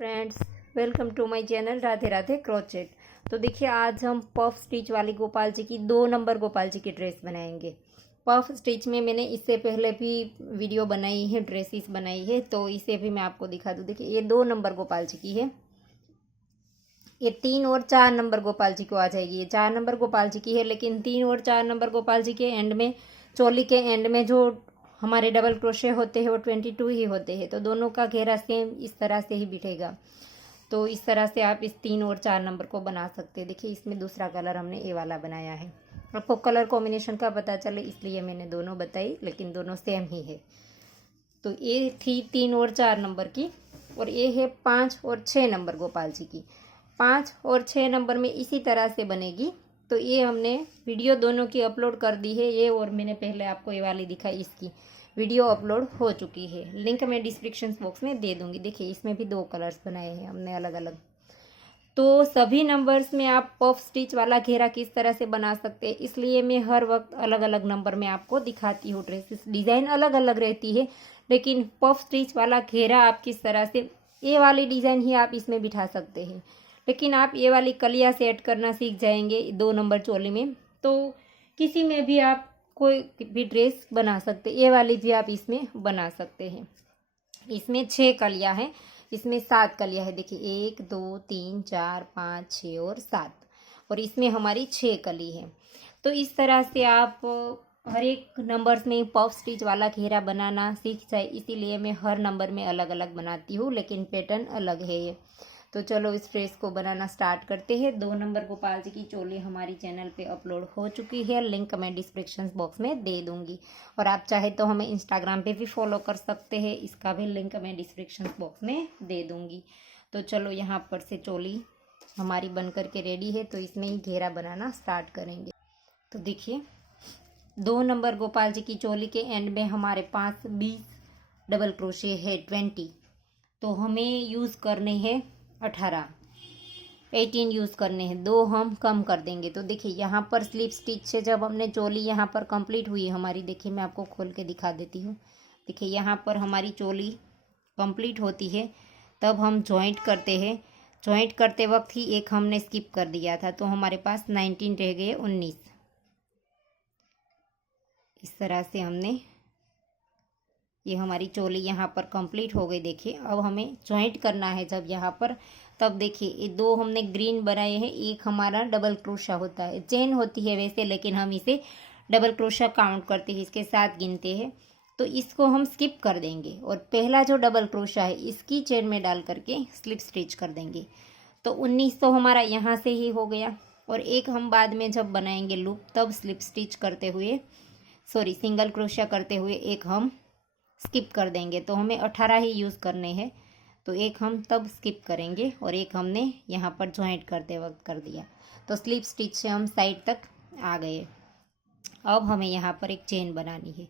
Friends, welcome to my channel Radhe Radhe crochet. तो देखिए, आज हम पफ स्टिच वाली गोपाल जी की 2 नंबर गोपाल जी की ड्रेस बनाएंगे। पफ स्टिच में मैंने इससे पहले भी वीडियो बनाई है, ड्रेसेस बनाई है, तो इसे भी मैं आपको दिखा दूँ। देखिए, ये 2 नंबर गोपाल जी की है। ये 3 और 4 नंबर गोपाल जी को आ जाएगी। ये 4 नंबर गोपाल जी की है, लेकिन 3 और 4 नंबर गोपाल जी के एंड में, चोली के एंड में जो हमारे डबल क्रोशे होते हैं वो 22 ही होते हैं। तो दोनों का घेरा सेम इस तरह से ही बिठेगा। तो इस तरह से आप इस 3 और 4 नंबर को बना सकते हैं। देखिए, इसमें दूसरा कलर हमने ये वाला बनाया है। आपको कलर कॉम्बिनेशन का पता चले इसलिए मैंने दोनों बताई, लेकिन दोनों सेम ही है। तो ये थी 3 और 4 नंबर की, और ये है 5 और 6 नंबर गोपाल जी की। 5 और 6 नंबर में इसी तरह से बनेगी। तो ये हमने वीडियो दोनों की अपलोड कर दी है। ये और मैंने पहले आपको ये वाली दिखाई, इसकी वीडियो अपलोड हो चुकी है। लिंक मैं डिस्क्रिप्शन बॉक्स में दे दूंगी। देखिए, इसमें भी 2 कलर्स बनाए हैं हमने अलग अलग। तो सभी नंबर्स में आप पफ स्टिच वाला घेरा किस तरह से बना सकते हैं, इसलिए मैं हर वक्त अलग अलग नंबर में आपको दिखाती हूँ। ड्रेसेस डिज़ाइन अलग अलग रहती है, लेकिन पफ स्टिच वाला घेरा आप किस तरह से, ये वाली डिज़ाइन ही आप इसमें बिठा सकते हैं। लेकिन आप ये वाली कलिया सेट करना सीख जाएंगे 2 नंबर चोली में, तो किसी में भी आप कोई भी ड्रेस बना सकते। ये वाली भी आप इसमें बना सकते हैं। इसमें 6 कलियां हैं, इसमें 7 कलियां है। देखिए, 1 2 3 4 5 6 और 7, और इसमें हमारी 6 कली है। तो इस तरह से आप हर एक नंबर्स में पफ स्टिच वाला घेरा बनाना सीख जाए। इसीलिए मैं हर नंबर में अलग अलग बनाती हूँ, लेकिन पैटर्न अलग है ये। तो चलो इस ड्रेस को बनाना स्टार्ट करते हैं। 2 नंबर गोपाल जी की चोली हमारी चैनल पे अपलोड हो चुकी है। लिंक मैं डिस्क्रिप्शन बॉक्स में दे दूंगी, और आप चाहे तो हमें इंस्टाग्राम पे भी फॉलो कर सकते हैं। इसका भी लिंक मैं डिस्क्रिप्शन बॉक्स में दे दूंगी। तो चलो, यहाँ पर से चोली हमारी बन करके रेडी है, तो इसमें ही घेरा बनाना स्टार्ट करेंगे। तो देखिए, 2 नंबर गोपाल जी की चोली के एंड में हमारे पास 20 डबल क्रोशे है, 20। तो हमें यूज़ करने हैं 18 यूज़ करने हैं। 2 हम कम कर देंगे। तो देखिए, यहाँ पर स्लिप स्टिच से जब हमने चोली यहाँ पर कंप्लीट हुई हमारी, देखिए मैं आपको खोल के दिखा देती हूँ। देखिए, यहाँ पर हमारी चोली कंप्लीट होती है, तब हम जॉइंट करते हैं। जॉइंट करते वक्त ही एक हमने स्किप कर दिया था, तो हमारे पास 19 रह गए, 19। इस तरह से हमने, ये हमारी चोली यहाँ पर कंप्लीट हो गई। देखिए, अब हमें जॉइंट करना है जब यहाँ पर, तब देखिए ये 2 हमने ग्रीन बनाए हैं, एक हमारा डबल क्रोशा होता है, चेन होती है वैसे, लेकिन हम इसे डबल क्रोशा काउंट करते हैं, इसके साथ गिनते हैं। तो इसको हम स्किप कर देंगे, और पहला जो डबल क्रोशा है इसकी चेन में डाल करके स्लिप स्टिच कर देंगे। तो 19 तो हमारा यहाँ से ही हो गया, और एक हम बाद में जब बनाएंगे लूप, तब स्लिप स्टिच करते हुए, सॉरी, सिंगल क्रोशा करते हुए एक हम स्किप कर देंगे। तो हमें 18 ही यूज़ करने हैं, तो एक हम तब स्किप करेंगे, और एक हमने यहाँ पर जॉइंट करते वक्त कर दिया। तो स्लिप स्टिच से हम साइड तक आ गए। अब हमें यहाँ पर एक चेन बनानी है,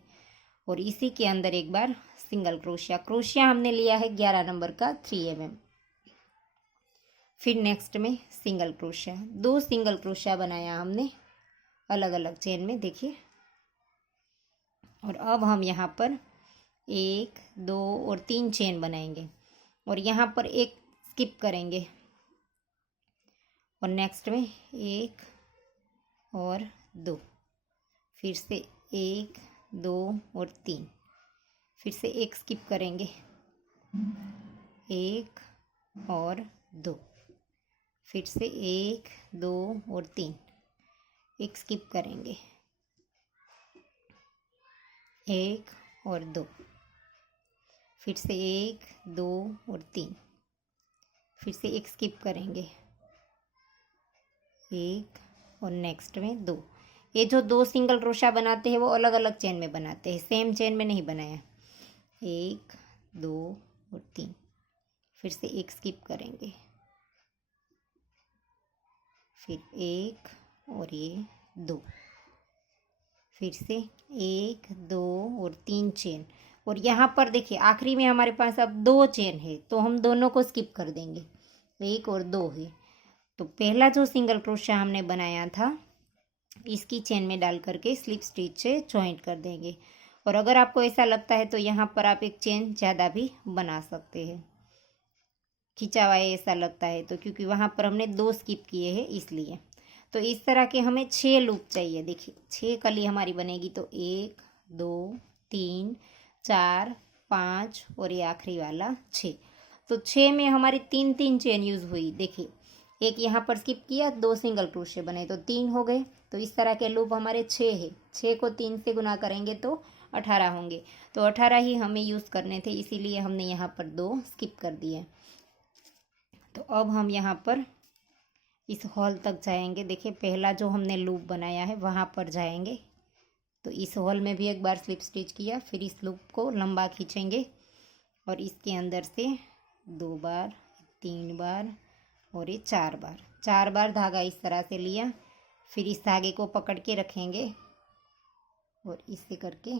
और इसी के अंदर एक बार सिंगल क्रोशिया। क्रोशिया हमने लिया है 11 नंबर का 3 mm। फिर नेक्स्ट में सिंगल क्रोशिया, 2 सिंगल क्रोशिया बनाया हमने अलग अलग चेन में, देखिए। और अब हम यहाँ पर 1 2 और 3 चेन बनाएंगे, और यहाँ पर एक स्किप करेंगे, और नेक्स्ट में 1 और 2, फिर से 1 2 और 3, फिर से एक स्किप करेंगे, 1 और 2, फिर से 1 2 और 3, एक स्किप करेंगे, 1 और 2, फिर से 1 2 और 3, फिर से एक स्किप करेंगे, 1 और नेक्स्ट में 2। ये जो 2 सिंगल क्रोशा बनाते हैं वो अलग अलग चेन में बनाते हैं, सेम चेन में नहीं बनाया। 1 2 और 3, फिर से एक स्किप करेंगे, फिर 1 और ये 2, फिर से 1 2 और 3 चेन। और यहाँ पर देखिए, आखिरी में हमारे पास अब 2 चेन है, तो हम दोनों को स्किप कर देंगे, 1 और 2 है। तो पहला जो सिंगल क्रोशा हमने बनाया था, इसकी चेन में डाल करके स्लिप स्टिच से जॉइंट कर देंगे। और अगर आपको ऐसा लगता है तो यहाँ पर आप एक चेन ज़्यादा भी बना सकते हैं। खिंचा हुआ है ऐसा लगता है, तो क्योंकि वहाँ पर हमने 2 स्किप किए हैं इसलिए। तो इस तरह के हमें 6 लूप चाहिए। देखिए 6 कली हमारी बनेगी, तो 1 2 3 4 5 और ये आखिरी वाला 6। तो 6 में हमारी 3 चेन यूज़ हुई। देखिए एक यहाँ पर स्किप किया, 2 सिंगल क्रोशे बने, तो 3 हो गए। तो इस तरह के लूप हमारे 6 है। 6 को 3 से गुना करेंगे तो 18 होंगे। तो 18 ही हमें यूज़ करने थे, इसीलिए हमने यहाँ पर 2 स्किप कर दिए। तो अब हम यहाँ पर इस हॉल तक जाएंगे। देखिए पहला जो हमने लूप बनाया है वहाँ पर जाएंगे, तो इस हॉल में भी एक बार स्लिप स्टिच किया, फिर इस लूप को लंबा खींचेंगे और इसके अंदर से 2 बार, 3 बार और ये 4 बार, 4 बार धागा इस तरह से लिया। फिर इस धागे को पकड़ के रखेंगे और इसे करके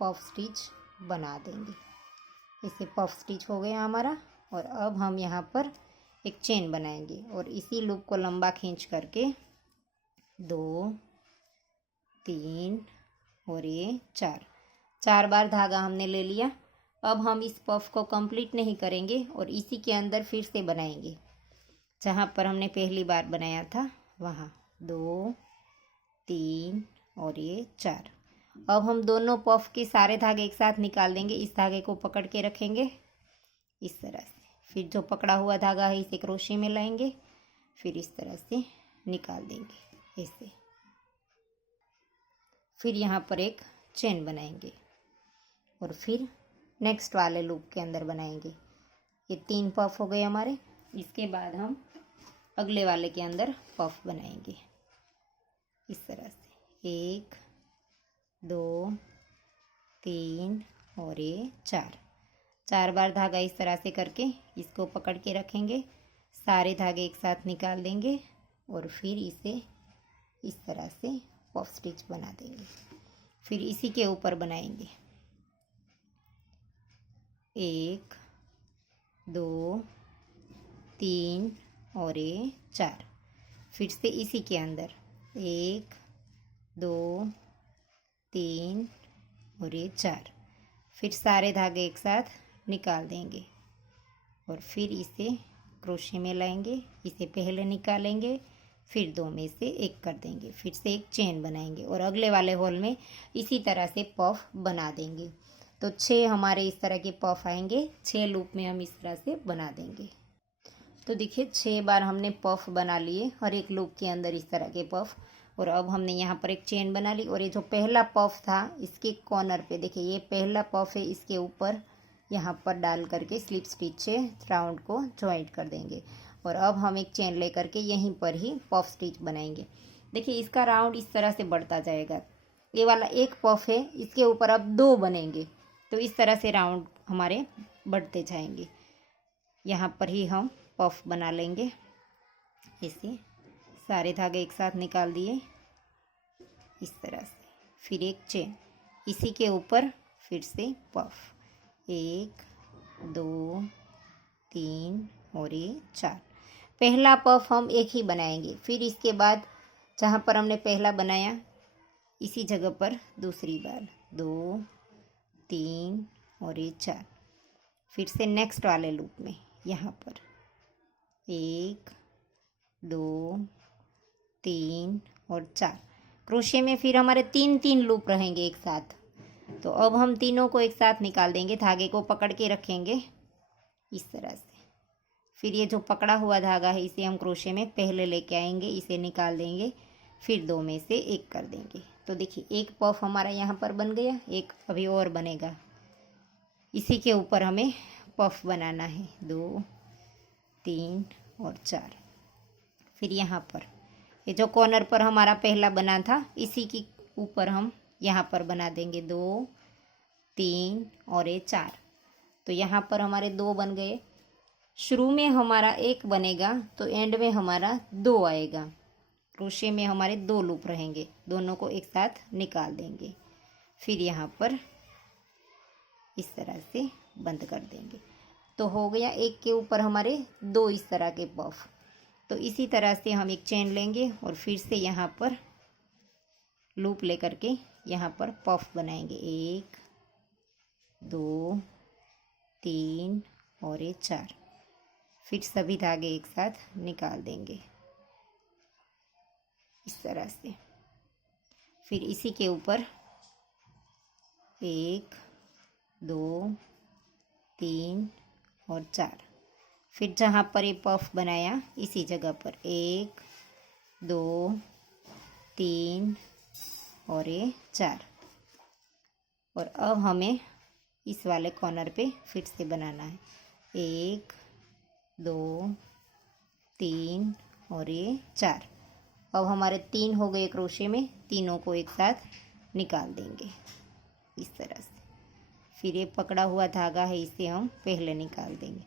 पफ स्टिच बना देंगे। इसे पफ स्टिच हो गया हमारा। और अब हम यहाँ पर एक चेन बनाएंगे और इसी लूप को लंबा खींच करके 2 3 और ये 4 बार धागा हमने ले लिया। अब हम इस पफ को कंप्लीट नहीं करेंगे और इसी के अंदर फिर से बनाएंगे जहाँ पर हमने पहली बार बनाया था वहाँ। 2 3 और ये 4। अब हम दोनों पफ के सारे धागे एक साथ निकाल देंगे। इस धागे को पकड़ के रखेंगे इस तरह से, फिर जो पकड़ा हुआ धागा है इसे क्रोशे में लाएंगे, फिर इस तरह से निकाल देंगे ऐसे। फिर यहाँ पर एक चेन बनाएंगे और फिर नेक्स्ट वाले लूप के अंदर बनाएंगे। ये 3 पफ हो गए हमारे। इसके बाद हम अगले वाले के अंदर पफ बनाएंगे इस तरह से। 1 2 3 और ये 4 बार धागा इस तरह से करके इसको पकड़ के रखेंगे, सारे धागे एक साथ निकाल देंगे और फिर इसे इस तरह से पफ स्टिच बना देंगे। फिर इसी के ऊपर बनाएंगे 1 2 3 और ये 4। फिर से इसी के अंदर 1 2 3 और ये 4। फिर सारे धागे एक साथ निकाल देंगे और फिर इसे क्रोशे में लाएंगे, इसे पहले निकालेंगे, फिर 2 में से एक कर देंगे, फिर से एक चेन बनाएंगे और अगले वाले होल में इसी तरह से पफ बना देंगे। तो 6 हमारे इस तरह के पफ आएंगे। 6 लूप में हम इस तरह से बना देंगे। तो देखिए 6 बार हमने पफ बना लिए हर एक लूप के अंदर इस तरह के पफ। और अब हमने यहाँ पर एक चेन बना ली और ये जो पहला पफ था इसके कॉर्नर पे, देखिए ये पहला पफ है, इसके ऊपर यहाँ पर डाल करके स्लिप स्टिच से राउंड को ज्वाइंट कर देंगे। और अब हम एक चेन ले करके यहीं पर ही पफ स्टिच बनाएंगे। देखिए इसका राउंड इस तरह से बढ़ता जाएगा। ये वाला एक पफ है, इसके ऊपर अब 2 बनेंगे, तो इस तरह से राउंड हमारे बढ़ते जाएंगे। यहाँ पर ही हम पफ बना लेंगे इसे। सारे धागे एक साथ निकाल दिए इस तरह से, फिर एक चेन, इसी के ऊपर फिर से पफ 1 2 3 और ये 4। पहला पफ हम एक ही बनाएंगे, फिर इसके बाद जहाँ पर हमने पहला बनाया इसी जगह पर दूसरी बार 2 3 और ये 4। फिर से नेक्स्ट वाले लूप में यहाँ पर 1 2 3 और 4। क्रोशे में फिर हमारे 3 लूप रहेंगे एक साथ। तो अब हम तीनों को एक साथ निकाल देंगे, धागे को पकड़ के रखेंगे इस तरह से। फिर ये जो पकड़ा हुआ धागा है इसे हम क्रोशे में पहले लेके आएंगे, इसे निकाल देंगे, फिर 2 में से एक कर देंगे। तो देखिए एक पफ हमारा यहाँ पर बन गया, एक अभी और बनेगा। इसी के ऊपर हमें पफ बनाना है 2 3 और 4। फिर यहाँ पर ये जो कॉर्नर पर हमारा पहला बना था इसी के ऊपर हम यहाँ पर बना देंगे 2 3 और ये 4। तो यहाँ पर हमारे 2 बन गए। शुरू में हमारा 1 बनेगा तो एंड में हमारा 2 आएगा। क्रोशे में हमारे 2 लूप रहेंगे, दोनों को एक साथ निकाल देंगे, फिर यहाँ पर इस तरह से बंद कर देंगे। तो हो गया एक के ऊपर हमारे 2 इस तरह के पफ। तो इसी तरह से हम एक चेन लेंगे और फिर से यहाँ पर लूप लेकर के यहाँ पर पफ बनाएंगे 1 2 3 और ये 4। फिर सभी धागे एक साथ निकाल देंगे इस तरह से। फिर इसी के ऊपर 1 2 3 और 4, फिर जहाँ पर ये पफ बनाया इसी जगह पर 1 2 3 और ये 4। और अब हमें इस वाले कॉर्नर पे फिर से बनाना है 1 2 3 और ये 4। अब हमारे 3 हो गए क्रोशे में, तीनों को एक साथ निकाल देंगे इस तरह से। फिर ये पकड़ा हुआ धागा है, इसे हम पहले निकाल देंगे,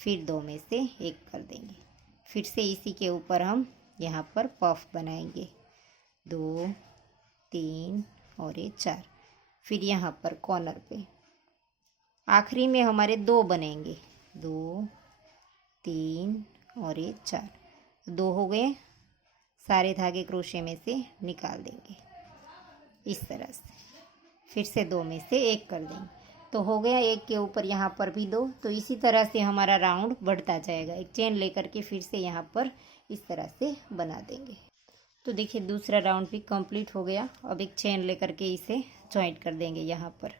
फिर 2 में से 1 कर देंगे। फिर से इसी के ऊपर हम यहाँ पर पफ बनाएंगे 2 3 और ये 4। फिर यहाँ पर कॉर्नर पे आखिरी में हमारे 2 बनेंगे 2 3 और ये 4। 2 हो गए, सारे धागे क्रोशे में से निकाल देंगे इस तरह से। फिर से 2 में से 1 कर देंगे, तो हो गया 1 के ऊपर यहाँ पर भी 2। तो इसी तरह से हमारा राउंड बढ़ता जाएगा। एक चेन लेकर के फिर से यहाँ पर इस तरह से बना देंगे। तो देखिए दूसरा राउंड भी कंप्लीट हो गया। अब एक चेन लेकर के इसे जॉइंट कर देंगे, यहाँ पर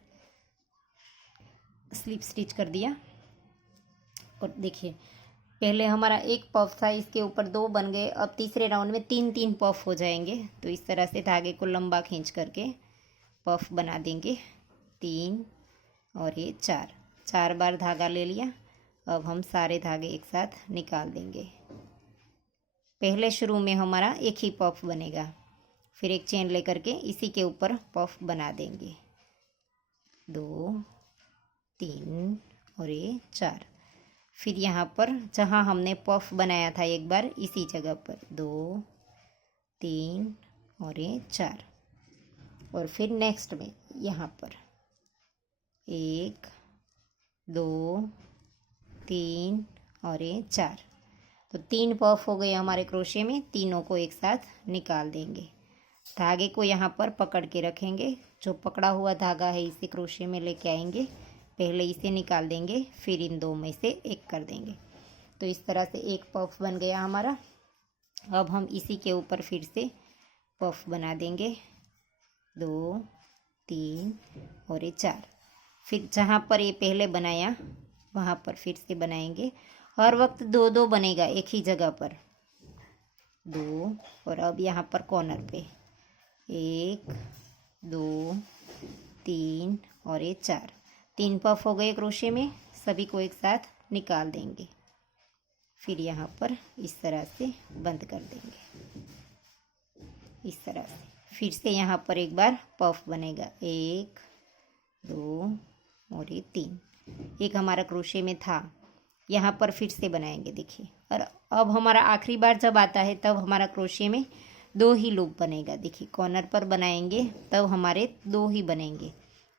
स्लिप स्टिच कर दिया। और देखिए पहले हमारा 1 पफ था, इसके ऊपर 2 बन गए। अब तीसरे राउंड में 3 पफ हो जाएंगे। तो इस तरह से धागे को लंबा खींच करके पफ बना देंगे 3 और ये 4 बार धागा ले लिया। अब हम सारे धागे एक साथ निकाल देंगे। पहले शुरू में हमारा 1 ही पफ बनेगा, फिर एक चेन लेकर के इसी के ऊपर पफ बना देंगे 2 3 और ये 4। फिर यहाँ पर जहाँ हमने पफ बनाया था एक बार, इसी जगह पर 2 3 और ये 4। और फिर नेक्स्ट में यहाँ पर 1 2 3 और ये 4। तो 3 पफ हो गए हमारे क्रोशे में, तीनों को एक साथ निकाल देंगे। धागे को यहाँ पर पकड़ के रखेंगे, जो पकड़ा हुआ धागा है इसे क्रोशे में लेके आएंगे, पहले इसे निकाल देंगे, फिर इन 2 में से 1 कर देंगे। तो इस तरह से 1 पफ बन गया हमारा। अब हम इसी के ऊपर फिर से पफ बना देंगे 2 3 और ये 4। फिर जहाँ पर ये पहले बनाया वहाँ पर फिर से बनाएंगे। हर वक्त 2 बनेगा एक ही जगह पर 2। और अब यहाँ पर कॉर्नर पे 1 2 3 और ये 4। 3 पफ हो गए क्रोशे में, सभी को एक साथ निकाल देंगे। फिर यहाँ पर इस तरह से बंद कर देंगे इस तरह से। फिर से यहाँ पर एक बार पफ बनेगा 1 2 और ये 3। एक हमारा क्रोशे में था, यहाँ पर फिर से बनाएंगे देखिए। और अब हमारा आखिरी बार जब आता है तब हमारा क्रोशे में 2 ही लूप बनेगा। देखिए कॉर्नर पर बनाएंगे तब हमारे 2 ही बनेंगे।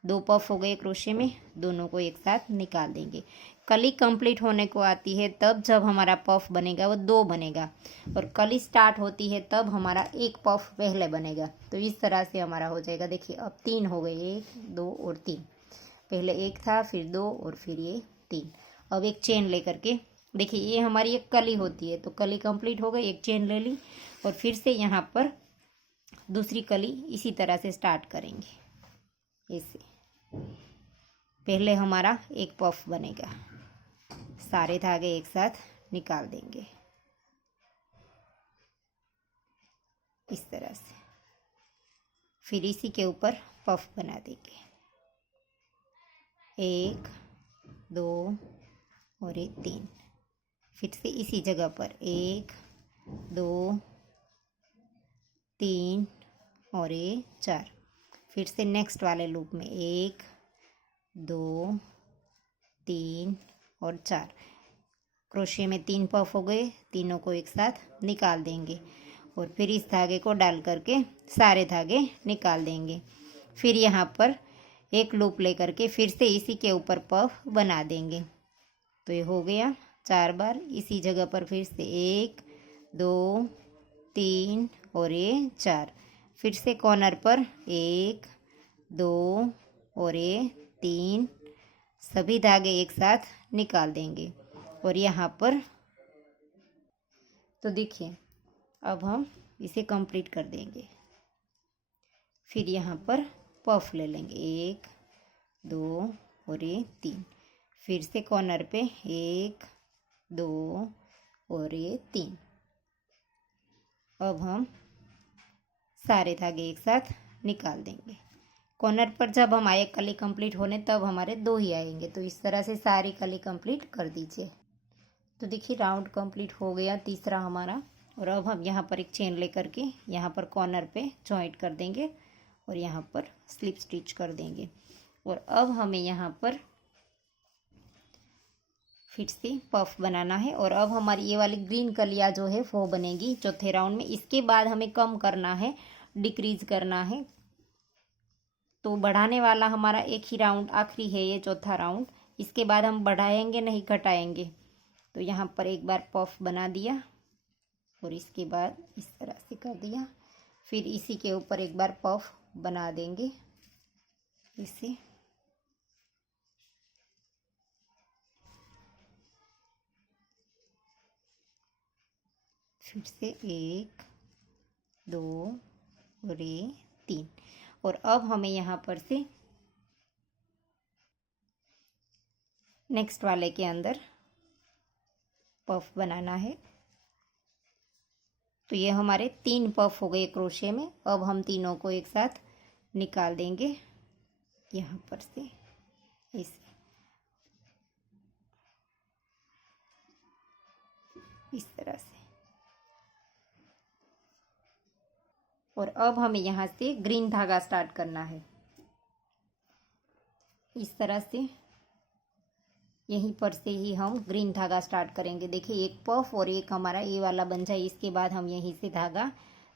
2 पफ हो गए क्रोशे में, दोनों को एक साथ निकाल देंगे। कली कंप्लीट होने को आती है तब जब हमारा पफ बनेगा वो 2 बनेगा, और कली स्टार्ट होती है तब हमारा 1 पफ पहले बनेगा। तो इस तरह से हमारा हो जाएगा। देखिए अब 3 हो गए, 1 2 और 3। पहले 1 था, फिर 2 और फिर ये 3। अब एक चेन लेकर के देखिए, ये हमारी एक कली होती है, तो कली कंप्लीट हो गई, एक चेन ले ली और फिर से यहाँ पर दूसरी कली इसी तरह से स्टार्ट करेंगे। ऐसे पहले हमारा 1 पफ बनेगा, सारे धागे एक साथ निकाल देंगे इस तरह से। फिर इसी के ऊपर पफ बना देंगे 1 2 और ये 3। फिर से इसी जगह पर 1 2 3 और ये 4। फिर से नेक्स्ट वाले लूप में 1 2 3 और 4। क्रोशे में 3 पफ हो गए, तीनों को एक साथ निकाल देंगे और फिर इस धागे को डाल करके सारे धागे निकाल देंगे। फिर यहाँ पर एक लूप लेकर के फिर से इसी के ऊपर पफ बना देंगे। तो ये हो गया 4 बार। इसी जगह पर फिर से 1 2 3 और ये 4। फिर से कॉर्नर पर 1 2 और ये 3। सभी धागे एक साथ निकाल देंगे और यहाँ पर तो देखिए अब हम इसे कंप्लीट कर देंगे। फिर यहाँ पर पफ ले लेंगे, 1 2 और ये 3। फिर से कॉर्नर पे 1 2 और ये 3। अब हम सारे धागे एक साथ निकाल देंगे। कॉर्नर पर जब हमारे कली कंप्लीट होने तब हमारे 2 ही आएंगे। तो इस तरह से सारी कली कंप्लीट कर दीजिए। तो देखिए राउंड कंप्लीट हो गया तीसरा हमारा। और अब हम यहाँ पर एक चेन लेकर के यहाँ पर कॉर्नर पे जॉइंट कर देंगे और यहाँ पर स्लिप स्टिच कर देंगे। और अब हमें यहाँ पर फिर से पफ बनाना है। और अब हमारी ये वाली ग्रीन कलियाँ जो है वो बनेगी चौथे राउंड में। इसके बाद हमें कम करना है, डिक्रीज करना है। तो बढ़ाने वाला हमारा एक ही राउंड आखिरी है, ये चौथा राउंड। इसके बाद हम बढ़ाएंगे नहीं, घटाएंगे। तो यहाँ पर एक बार पफ बना दिया और इसके बाद इस तरह से कर दिया। फिर इसी के ऊपर एक बार पफ बना देंगे इसे। फिर से 1 2 और ये 3। और अब हमें यहाँ पर से नेक्स्ट वाले के अंदर पफ बनाना है। तो ये हमारे 3 पफ हो गए क्रोशे में। अब हम तीनों को एक साथ निकाल देंगे यहाँ पर से इस तरह से। और अब हमें यहाँ से ग्रीन धागा स्टार्ट करना है इस तरह से। यहीं पर से ही हम ग्रीन धागा स्टार्ट करेंगे। देखिए एक पफ और एक हमारा ये वाला बन जाए। इसके बाद हम यहीं से धागा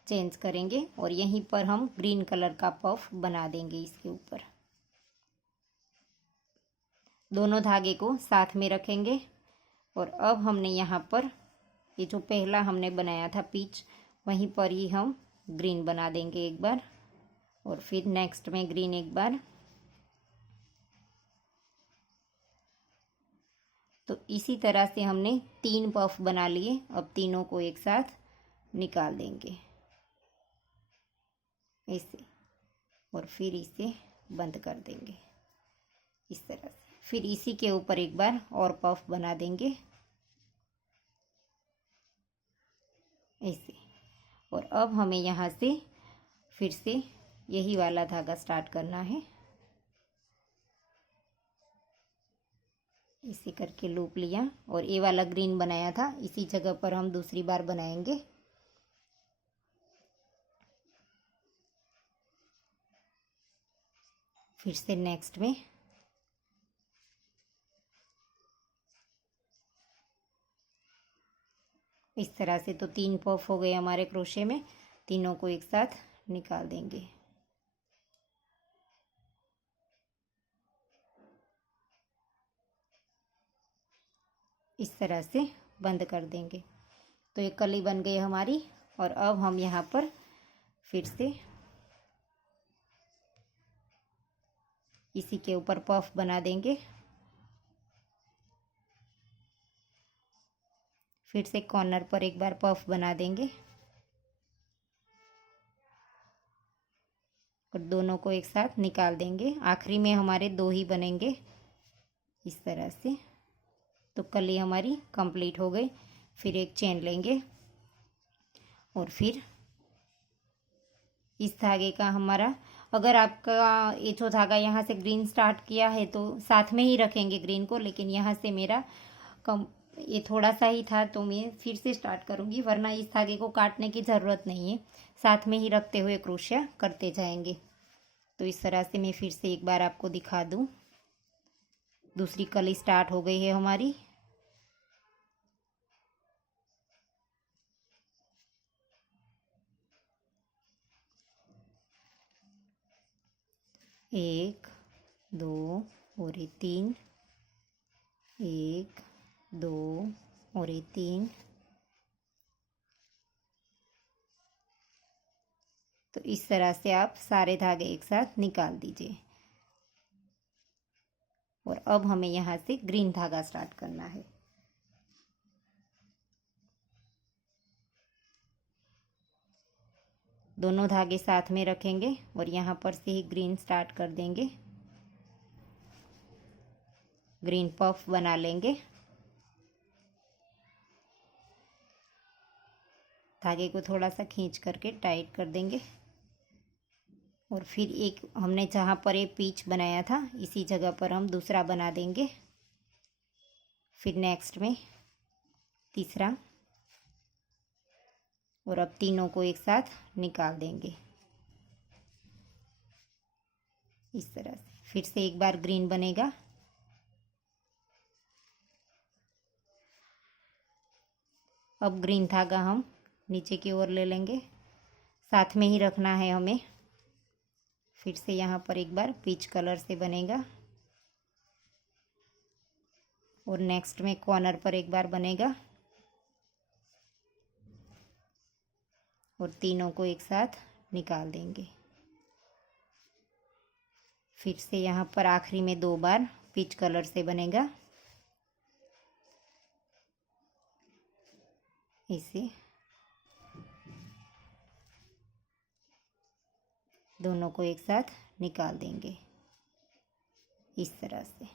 चेंज करेंगे और यहीं पर हम ग्रीन कलर का पफ बना देंगे इसके ऊपर। दोनों धागे को साथ में रखेंगे। और अब हमने यहाँ पर ये जो पहला हमने बनाया था पीच, वहीं पर ही हम ग्रीन बना देंगे एक बार। और फिर नेक्स्ट में ग्रीन एक बार। तो इसी तरह से हमने 3 पफ बना लिए। अब तीनों को एक साथ निकाल देंगे ऐसे। और फिर इसे बंद कर देंगे इस तरह से। फिर इसी के ऊपर एक बार और पफ बना देंगे ऐसे। और अब हमें यहाँ से फिर से यही वाला धागा स्टार्ट करना है। इसे करके लूप लिया और ये वाला ग्रीन बनाया था, इसी जगह पर हम दूसरी बार बनाएंगे। फिर से नेक्स्ट में इस तरह से। तो 3 पफ हो गए हमारे क्रोशे में। तीनों को एक साथ निकाल देंगे इस तरह से, बंद कर देंगे। तो ये कली बन गई हमारी। और अब हम यहाँ पर फिर से इसी के ऊपर पफ बना देंगे। फिर से कॉर्नर पर एक बार पफ बना देंगे और दोनों को एक साथ निकाल देंगे। आखिरी में हमारे 2 ही बनेंगे इस तरह से। तो कली हमारी कंप्लीट हो गई। फिर एक चेन लेंगे और फिर इस धागे का हमारा, अगर आपका ये जो धागा यहाँ से ग्रीन स्टार्ट किया है तो साथ में ही रखेंगे ग्रीन को। लेकिन यहाँ से मेरा ये थोड़ा सा ही था तो मैं फिर से स्टार्ट करूँगी, वरना इस धागे को काटने की ज़रूरत नहीं है। साथ में ही रखते हुए क्रोशिया करते जाएंगे। तो इस तरह से मैं फिर से एक बार आपको दिखा दूँ। दूसरी कली स्टार्ट हो गई है हमारी। एक 2 और ये 3, 1 2 और ये 3। तो इस तरह से आप सारे धागे एक साथ निकाल दीजिए। और अब हमें यहाँ से ग्रीन धागा स्टार्ट करना है। दोनों धागे साथ में रखेंगे और यहाँ पर से ही ग्रीन स्टार्ट कर देंगे। ग्रीन पफ बना लेंगे। धागे को थोड़ा सा खींच करके टाइट कर देंगे और फिर एक हमने जहाँ पर एक पीच बनाया था इसी जगह पर हम दूसरा बना देंगे। फिर नेक्स्ट में तीसरा और अब तीनों को एक साथ निकाल देंगे इस तरह से। फिर से एक बार ग्रीन बनेगा। अब ग्रीन धागा हम नीचे की ओर ले लेंगे, साथ में ही रखना है हमें। फिर से यहाँ पर एक बार पीच कलर से बनेगा और नेक्स्ट में कॉर्नर पर एक बार बनेगा और तीनों को एक साथ निकाल देंगे। फिर से यहाँ पर आखिरी में 2 बार पीच कलर से बनेगा इसे। दोनों को एक साथ निकाल देंगे इस तरह से।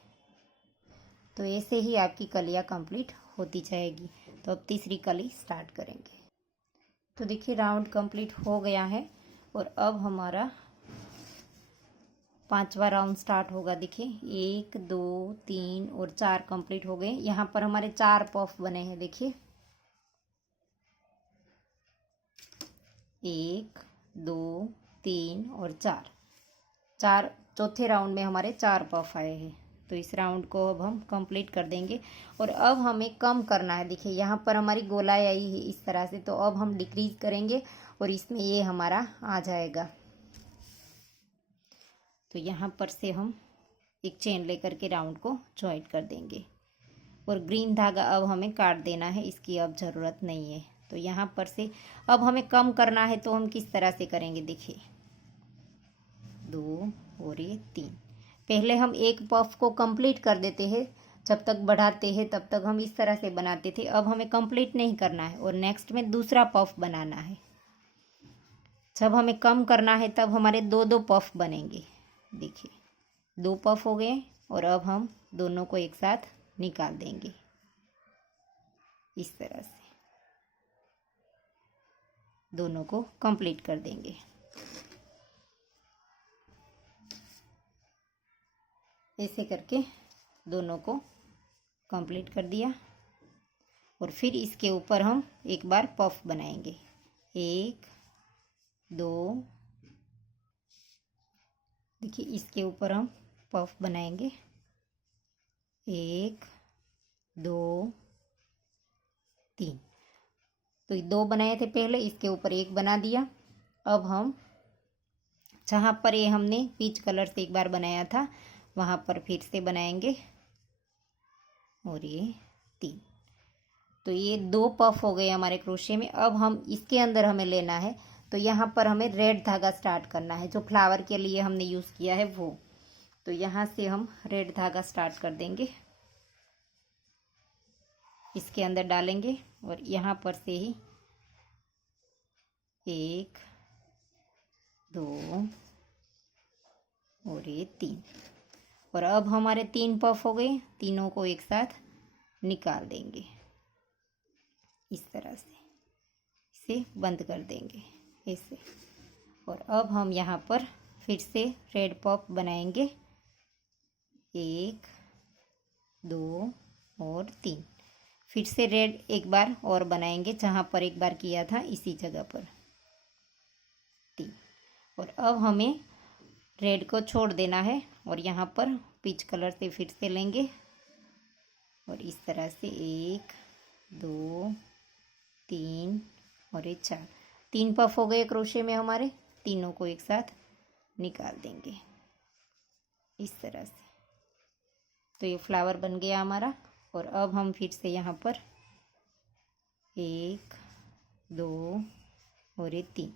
तो ऐसे ही आपकी कलियाँ कंप्लीट होती जाएगी। तो अब तीसरी कली स्टार्ट करेंगे। तो देखिए राउंड कंप्लीट हो गया है और अब हमारा 5वां राउंड स्टार्ट होगा। देखिए 1 2 3 और 4 कंप्लीट हो गए। यहाँ पर हमारे 4 पफ बने हैं। देखिए 1 2 3 और 4 चौथे राउंड में हमारे 4 पफ आए हैं। तो इस राउंड को अब हम कंप्लीट कर देंगे और अब हमें कम करना है। देखिए यहाँ पर हमारी गोलाई आई है इस तरह से, तो अब हम डिक्रीज करेंगे और इसमें ये हमारा आ जाएगा। तो यहाँ पर से हम एक चेन लेकर के राउंड को जॉइंट कर देंगे और ग्रीन धागा अब हमें काट देना है, इसकी अब ज़रूरत नहीं है। तो यहाँ पर से अब हमें कम करना है, तो हम किस तरह से करेंगे। देखिए 2 और ये 3। पहले हम एक पफ को कंप्लीट कर देते हैं, जब तक बढ़ाते हैं तब तक हम इस तरह से बनाते थे। अब हमें कंप्लीट नहीं करना है और नेक्स्ट में दूसरा पफ बनाना है। जब हमें कम करना है तब हमारे 2 पफ बनेंगे। देखिए 2 पफ हो गए और अब हम दोनों को एक साथ निकाल देंगे इस तरह से। दोनों को कंप्लीट कर देंगे। ऐसे करके दोनों को कंप्लीट कर दिया और फिर इसके ऊपर हम एक बार पफ बनाएंगे। 1 2, देखिए इसके ऊपर हम पफ बनाएंगे। 1 2 3। तो 2 बनाए थे पहले, इसके ऊपर 1 बना दिया। अब हम जहाँ पर ये हमने पीच कलर से एक बार बनाया था वहाँ पर फिर से बनाएंगे और ये 3। तो ये 2 पफ हो गए हमारे क्रोशे में। अब हम इसके अंदर हमें लेना है, तो यहाँ पर हमें रेड धागा स्टार्ट करना है, जो फ्लावर के लिए हमने यूज़ किया है वो। तो यहाँ से हम रेड धागा स्टार्ट कर देंगे, इसके अंदर डालेंगे और यहाँ पर से ही 1 2 और ये 3। और अब हमारे 3 पफ हो गए, तीनों को एक साथ निकाल देंगे इस तरह से। इसे बंद कर देंगे ऐसे। और अब हम यहाँ पर फिर से रेड पफ बनाएंगे। 1 2 और 3। फिर से रेड एक बार और बनाएंगे, जहाँ पर एक बार किया था इसी जगह पर 3। और अब हमें रेड को छोड़ देना है और यहाँ पर पीच कलर से फिर से लेंगे और इस तरह से 1 2 3 और ये 4। 3 पफ हो गए क्रोशे में हमारे, तीनों को एक साथ निकाल देंगे इस तरह से। तो ये फ्लावर बन गया हमारा। और अब हम फिर से यहाँ पर 1 2 और ये 3,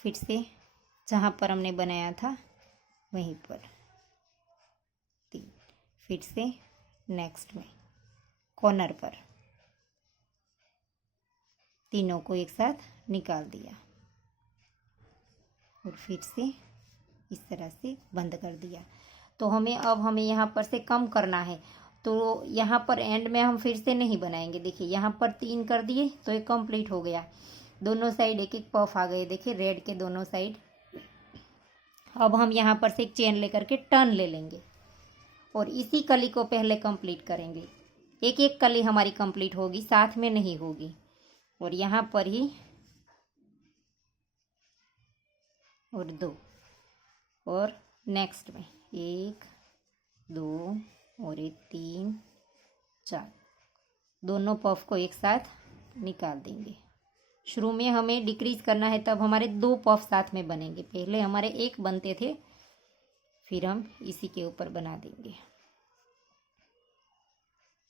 फिर से जहाँ पर हमने बनाया था वहीं पर 3। फिर से नेक्स्ट में कॉर्नर पर तीनों को एक साथ निकाल दिया और फिर से इस तरह से बंद कर दिया। तो हमें यहाँ पर से कम करना है, तो यहाँ पर एंड में हम फिर से नहीं बनाएंगे। देखिए यहाँ पर 3 कर दिए तो ये कंप्लीट हो गया। दोनों साइड एक एक पफ आ गए, देखिए रेड के दोनों साइड। अब हम यहाँ पर से एक चेन लेकर के टर्न ले लेंगे और इसी कली को पहले कंप्लीट करेंगे। एक एक कली हमारी कंप्लीट होगी, साथ में नहीं होगी। और यहाँ पर ही और 2 और नेक्स्ट में 1 2 और 3 4, दोनों पफ को एक साथ निकाल देंगे। शुरू में हमें डिक्रीज करना है, तब हमारे 2 पफ साथ में बनेंगे। पहले हमारे 1 बनते थे, फिर हम इसी के ऊपर बना देंगे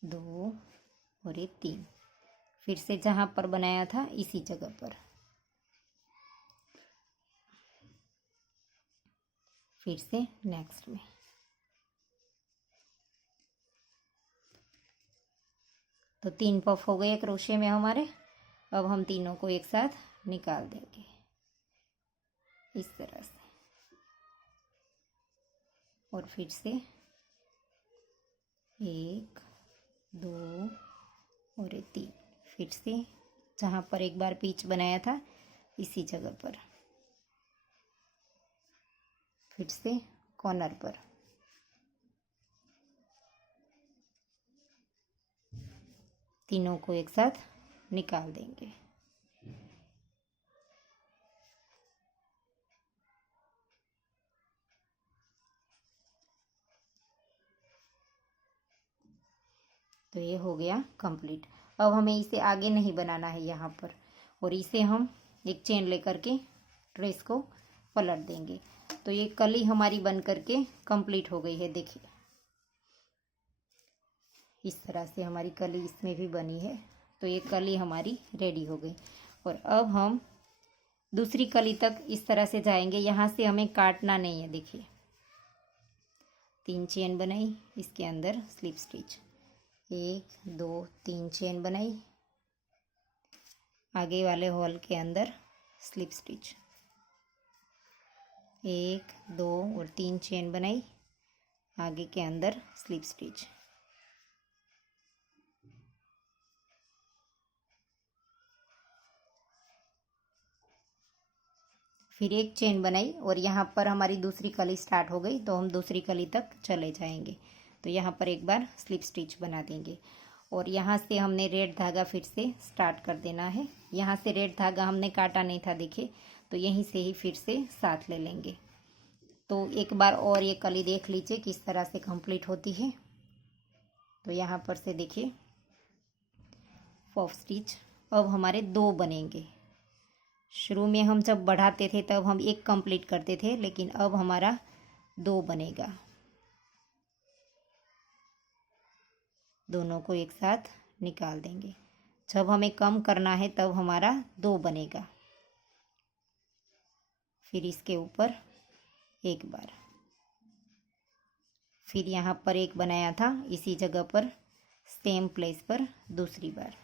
2 और 3, फिर से जहाँ पर बनाया था इसी जगह पर, फिर से नेक्स्ट में। तो 3 पफ हो गए क्रोशे में हमारे। अब हम तीनों को एक साथ निकाल देंगे इस तरह से, और फिर से 1 2 और 3, फिर से जहाँ पर एक बार पीच बनाया था इसी जगह पर, फिर से कॉर्नर पर, तीनों को एक साथ निकाल देंगे। तो ये हो गया कंप्लीट। अब हमें इसे आगे नहीं बनाना है यहाँ पर, और इसे हम एक चेन लेकर के ड्रेस को पलट देंगे। तो ये कली हमारी बन करके कंप्लीट हो गई है। देखिए इस तरह से हमारी कली इसमें भी बनी है। तो ये कली हमारी रेडी हो गई। और अब हम दूसरी कली तक इस तरह से जाएंगे। यहाँ से हमें काटना नहीं है। देखिए 3 चेन बनाई, इसके अंदर स्लिप स्टिच, 1 2 3 चेन बनाई, आगे वाले होल के अंदर स्लिप स्टिच, 1 2 और 3 चेन बनाई, आगे के अंदर स्लिप स्टिच, फिर एक चेन बनाई और यहाँ पर हमारी दूसरी कली स्टार्ट हो गई। तो हम दूसरी कली तक चले जाएंगे। तो यहाँ पर एक बार स्लिप स्टिच बना देंगे और यहाँ से हमने रेड धागा फिर से स्टार्ट कर देना है। यहाँ से रेड धागा हमने काटा नहीं था, देखिए, तो यहीं से ही फिर से साथ ले लेंगे। तो एक बार और ये कली देख लीजिए किस तरह से कंप्लीट होती है। तो यहाँ पर से देखिए पफ स्टिच अब हमारे 2 बनेंगे। शुरू में हम जब बढ़ाते थे तब हम 1 कंप्लीट करते थे, लेकिन अब हमारा 2 बनेगा। दोनों को एक साथ निकाल देंगे। जब हमें कम करना है तब हमारा 2 बनेगा। फिर इसके ऊपर एक बार, फिर यहाँ पर एक बनाया था इसी जगह पर सेम प्लेस पर दूसरी बार।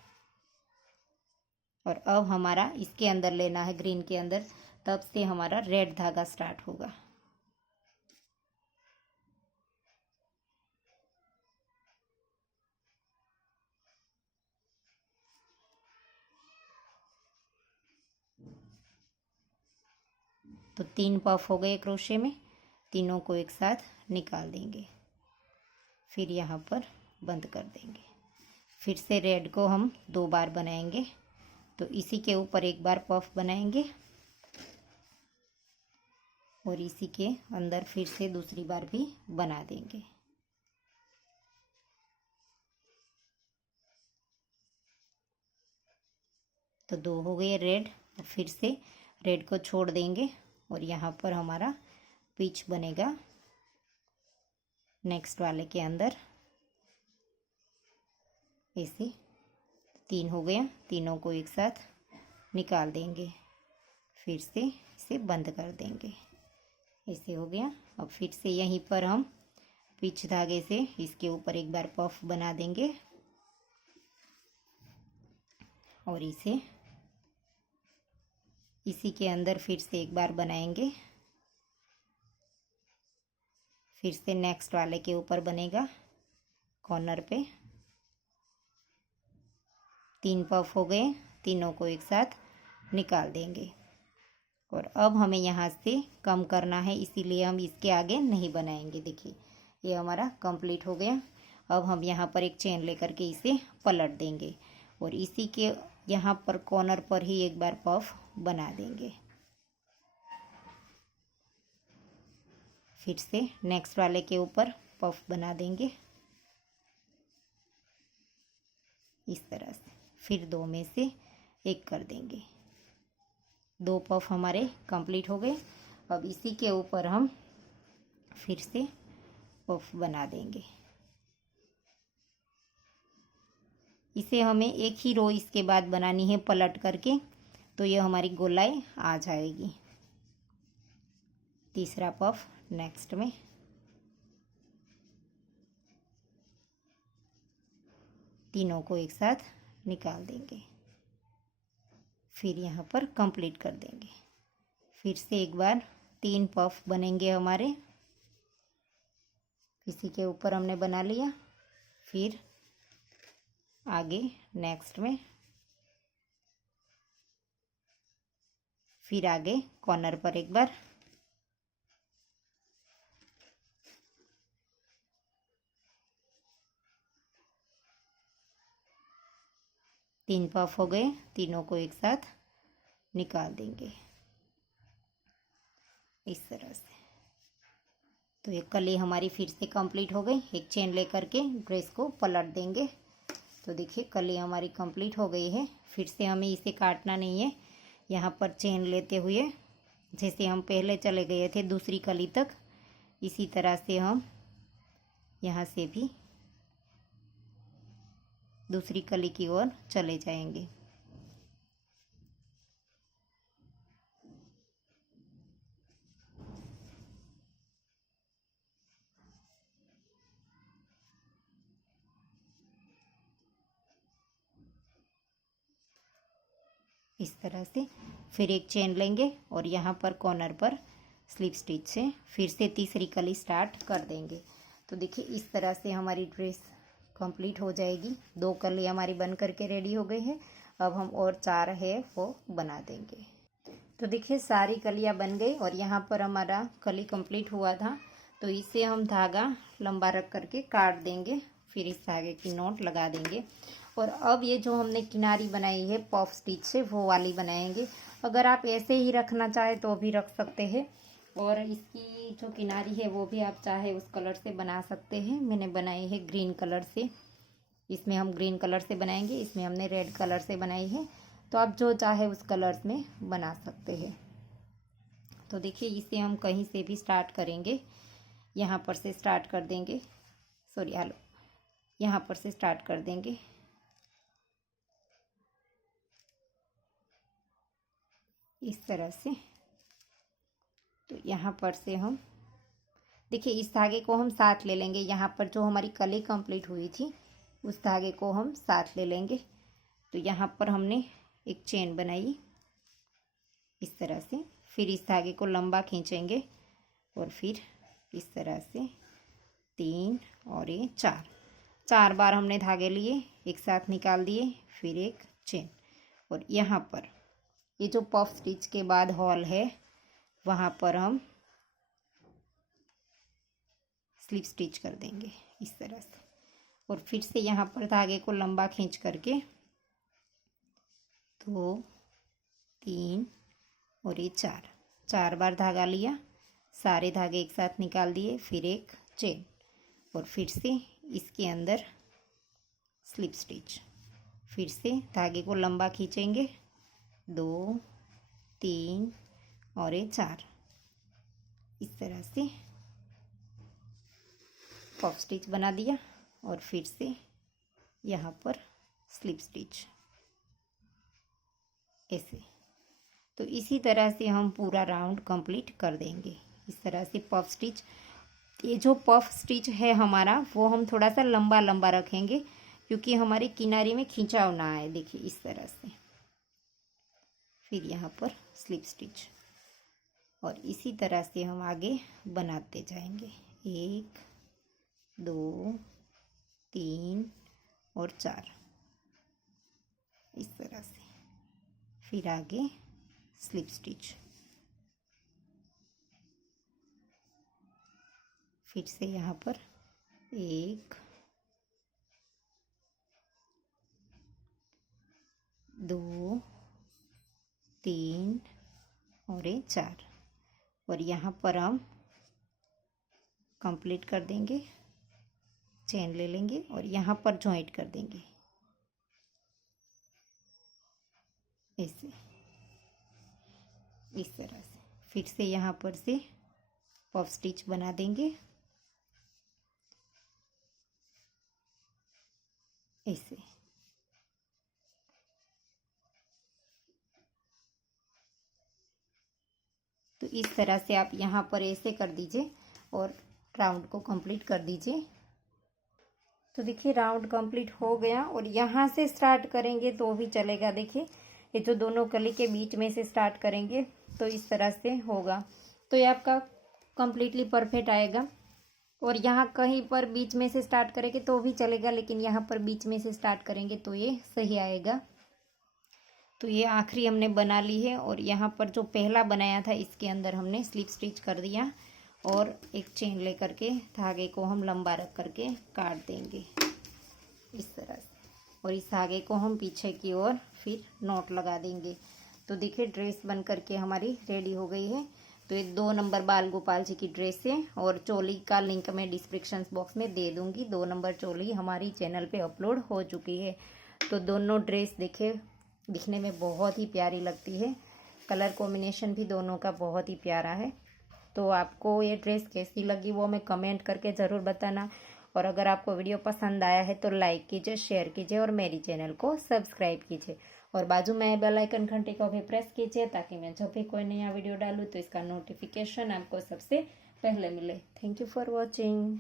और अब हमारा इसके अंदर लेना है, ग्रीन के अंदर, तब से हमारा रेड धागा स्टार्ट होगा। तो 3 पफ हो गए क्रोशे में, तीनों को एक साथ निकाल देंगे, फिर यहाँ पर बंद कर देंगे। फिर से रेड को हम 2 बार बनाएंगे। तो इसी के ऊपर एक बार पफ बनाएंगे और इसी के अंदर फिर से दूसरी बार भी बना देंगे। तो 2 हो गए रेड। फिर से रेड को छोड़ देंगे और यहाँ पर हमारा पिच बनेगा नेक्स्ट वाले के अंदर ऐसे। 3 हो गया, तीनों को एक साथ निकाल देंगे, फिर से इसे बंद कर देंगे। ऐसे हो गया। अब फिर से यहीं पर हम पिच धागे से इसके ऊपर एक बार पफ बना देंगे और इसे इसी के अंदर फिर से एक बार बनाएंगे, फिर से नेक्स्ट वाले के ऊपर बनेगा कॉर्नर पे। 3 पफ हो गए, तीनों को एक साथ निकाल देंगे। और अब हमें यहाँ से कम करना है, इसीलिए हम इसके आगे नहीं बनाएंगे। देखिए ये हमारा कंप्लीट हो गया। अब हम यहाँ पर एक चेन लेकर के इसे पलट देंगे और इसी के यहाँ पर कॉर्नर पर ही एक बार पफ बना देंगे। फिर से नेक्स्ट वाले के ऊपर पफ बना देंगे इस तरह से। फिर 2 में से एक कर देंगे। 2 पफ हमारे कंप्लीट हो गए। अब इसी के ऊपर हम फिर से पफ बना देंगे। इसे हमें एक ही रो इसके बाद बनानी है पलट करके, तो ये हमारी गोलाई आ जाएगी। तीसरा पफ नेक्स्ट में, तीनों को एक साथ निकाल देंगे। फिर यहाँ पर कंप्लीट कर देंगे। फिर से एक बार 3 पफ बनेंगे हमारे। इसी के ऊपर हमने बना लिया। फिर आगे नेक्स्ट में, फिर आगे कॉर्नर पर एक बार, तीन पफ हो गए, तीनों को एक साथ निकाल देंगे इस तरह से। तो ये कली हमारी फिर से कंप्लीट हो गई। एक चेन लेकर के ड्रेस को पलट देंगे। तो देखिए कली हमारी कंप्लीट हो गई है। फिर से हमें इसे काटना नहीं है। यहाँ पर चेन लेते हुए जैसे हम पहले चले गए थे दूसरी कली तक, इसी तरह से हम यहाँ से भी दूसरी कली की ओर चले जाएंगे। इस तरह से फिर एक चेन लेंगे और यहाँ पर कॉर्नर पर स्लिप स्टिच से फिर से तीसरी कली स्टार्ट कर देंगे। तो देखिए इस तरह से हमारी ड्रेस कंप्लीट हो जाएगी। 2 कली हमारी बन करके रेडी हो गई है। अब हम और 4 है वो बना देंगे। तो देखिए सारी कलियाँ बन गई और यहाँ पर हमारा कली कंप्लीट हुआ था। तो इसे हम धागा लंबा रख करके काट देंगे, फिर इस धागे की नोट लगा देंगे। और अब ये जो हमने किनारी बनाई है पफ स्टिच से, वो वाली बनाएंगे। अगर आप ऐसे ही रखना चाहे तो भी रख सकते हैं, और इसकी जो किनारी है वो भी आप चाहे उस कलर से बना सकते हैं। मैंने बनाई है ग्रीन कलर से, इसमें हम ग्रीन कलर से बनाएंगे, इसमें हमने रेड कलर से बनाई है। तो आप जो चाहे उस कलर में बना सकते हैं। तो देखिए इसे हम कहीं से भी स्टार्ट करेंगे। यहाँ पर से स्टार्ट कर देंगे, सॉरी हेलो, यहाँ पर से स्टार्ट कर देंगे। इस तरह से। तो यहाँ पर से हम देखिए इस धागे को हम साथ ले लेंगे। यहाँ पर जो हमारी कली कंप्लीट हुई थी उस धागे को हम साथ ले लेंगे। तो यहाँ पर हमने एक चेन बनाई इस तरह से। फिर इस धागे को लंबा खींचेंगे और फिर इस तरह से 3 और ये 4 बार हमने धागे लिए, एक साथ निकाल दिए, फिर एक चेन। और यहाँ पर ये जो पफ स्टिच के बाद हॉल है वहाँ पर हम स्लिप स्टिच कर देंगे इस तरह से। और फिर से यहाँ पर धागे को लंबा खींच करके 2 3 और ये 4 बार धागा लिया, सारे धागे एक साथ निकाल दिए, फिर एक चेन और फिर से इसके अंदर स्लिप स्टिच। फिर से धागे को लंबा खींचेंगे, 2 3 और ये 4, इस तरह से पफ स्टिच बना दिया। और फिर से यहाँ पर स्लिप स्टिच ऐसे। तो इसी तरह से हम पूरा राउंड कंप्लीट कर देंगे। इस तरह से पफ स्टिच, ये जो पफ स्टिच है हमारा वो हम थोड़ा सा लंबा लंबा रखेंगे क्योंकि हमारी किनारी में खिंचाव ना आए। देखिए इस तरह से। फिर यहाँ पर स्लिप स्टिच, और इसी तरह से हम आगे बनाते जाएंगे। 1 2 3 और 4, इस तरह से। फिर आगे स्लिप स्टिच, फिर से यहाँ पर 1 2 3 और 4, और यहाँ पर हम कंप्लीट कर देंगे, चेन ले लेंगे और यहाँ पर जॉइंट कर देंगे ऐसे, इस तरह से। फिर से यहाँ पर से पफ स्टिच बना देंगे ऐसे। तो इस तरह से आप यहाँ पर ऐसे कर दीजिए और राउंड को कंप्लीट कर दीजिए। तो देखिए राउंड कंप्लीट हो गया, और यहाँ से स्टार्ट करेंगे तो भी चलेगा। देखिए ये जो दोनों कली के बीच में से स्टार्ट करेंगे तो इस तरह से होगा, तो ये आपका कंप्लीटली परफेक्ट आएगा। और यहाँ कहीं पर बीच में से स्टार्ट करेंगे तो भी चलेगा, लेकिन यहाँ पर बीच में से स्टार्ट करेंगे तो ये सही आएगा। तो ये आखिरी हमने बना ली है, और यहाँ पर जो पहला बनाया था इसके अंदर हमने स्लिप स्टिच कर दिया, और एक चेन लेकर के धागे को हम लंबा रख करके काट देंगे इस तरह से, और इस धागे को हम पीछे की ओर फिर नॉट लगा देंगे। तो देखिए ड्रेस बन करके हमारी रेडी हो गई है। तो ये 2 नंबर बाल गोपाल जी की ड्रेस है, और चोली का लिंक मैं डिस्क्रिप्शन बॉक्स में दे दूंगी। 2 नंबर चोली हमारी चैनल पे अपलोड हो चुकी है। तो दोनों ड्रेस देखे दिखने में बहुत ही प्यारी लगती है, कलर कॉम्बिनेशन भी दोनों का बहुत ही प्यारा है। तो आपको ये ड्रेस कैसी लगी वो मैं कमेंट करके ज़रूर बताना, और अगर आपको वीडियो पसंद आया है तो लाइक कीजिए, शेयर कीजिए और मेरी चैनल को सब्सक्राइब कीजिए, और बाजू में बेल आइकन घंटी को भी प्रेस कीजिए, ताकि मैं जब भी कोई नया वीडियो डालूँ तो इसका नोटिफिकेशन आपको सबसे पहले मिले। Thank you for watching.